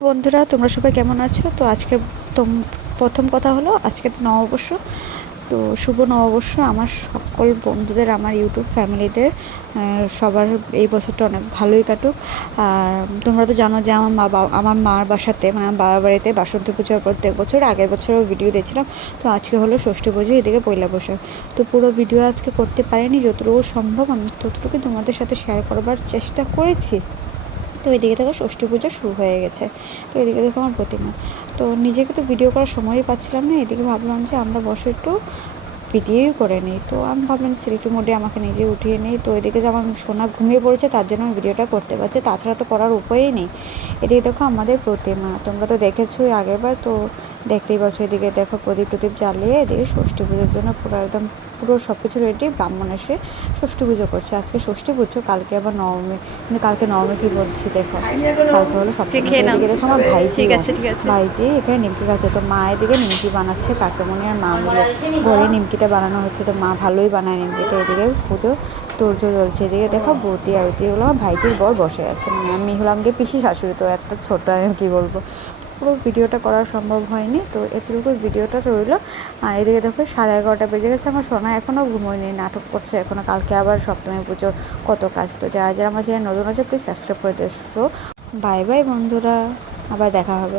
বন্ধুরা, তোমরা সবাই কেমন আছো? তো আজকে প্রথম কথা হলো, আজকে তো নববর্ষ। তো শুভ নববর্ষ আমার সকল বন্ধুদের, আমার ইউটিউব ফ্যামিলিদের সবার এই বছরটা অনেক ভালোই কাটুক। আর তোমরা তো জানো যে আমার মার বাসাতে, মানে আমার বাবার বাড়িতে বাসন্তী পুজো প্রত্যেক বছর, আগের বছরও ভিডিও দিয়েছিলাম। তো আজকে হলো ষষ্ঠী পুজো, এদিকে পয়লা বৈশাখ। তো পুরো ভিডিও আজকে করতে পারিনি, যতটুকু সম্ভব আমি ততটুকু তোমাদের সাথে শেয়ার করবার চেষ্টা করেছি। তো এদিকে দেখো ষষ্ঠী পুজো শুরু হয়ে গেছে। তো এদিকে দেখো আমার প্রতিমা। তো নিজেকে তো ভিডিও করার সময়ই পাচ্ছিলাম না, এদিকে ভাবলাম যে আমরা বসে একটু ভিডিওই করে নিই। তো আমি ভাবলাম সেলফি মোডে আমাকে নিজে উঠিয়ে নিই। তো এদিকে যে আমার সোনা ঘুমিয়ে পড়েছে, তার জন্য আমি ভিডিওটা করতে পারছি, তাছাড়া তো করার উপায়ই নেই। এদিকে দেখো আমাদের প্রতিমা, তোমরা তো দেখেছোই আগেরবার, তো দেখতেই পাচ্ছ। এদিকে দেখো প্রদীপ টদীপ জ্বালিয়ে এদিকে ষষ্ঠী পুজোর জন্য পুরো সব কিছু রেডি। ব্রাহ্মণ এসে ষষ্ঠী পুজো করছে। আজকে ষষ্ঠী পুজো, কালকে আবার নবমী। মানে কালকে নবমী কি বলছি দেখো, কালকে হলো সপ্তমী। এদিকে দেখো আমার ভাইজি এখানে নিমকি খাচ্ছে। তো মা এদিকে নিমকি বানাচ্ছে, কাকিমণি আর মা মিলে ঘরে নিমকিটা বানানো হচ্ছে। তো মা ভালোই বানায় নিমকিটা। এদিকে পুজো তোড়জোড় চলছে। এদিকে দেখো বৌদি আর ওদিকে হলো আমার ভাইজির বর বসে আছে, মানে আমি হলাম গিয়ে পিসি শাশুড়ি। তো এত ছোট আমি কী বলবো, পুরো ভিডিওটা করা সম্ভব হয়নি। তো এতটুকু ভিডিওটা রইলো। আর এদিকে দেখো 11:30 বেজে গেছে, আমার সোনা এখনও ঘুমোয়নি, নাটক করছে এখনও। কালকে আবার সপ্তমী পুজো, কত কাজ। তো যারা যারা আমার চ্যানেল নতুন আছে প্লিজ সাবস্ক্রাইব করে দিও। বাই বাই বন্ধুরা, আবার দেখা হবে।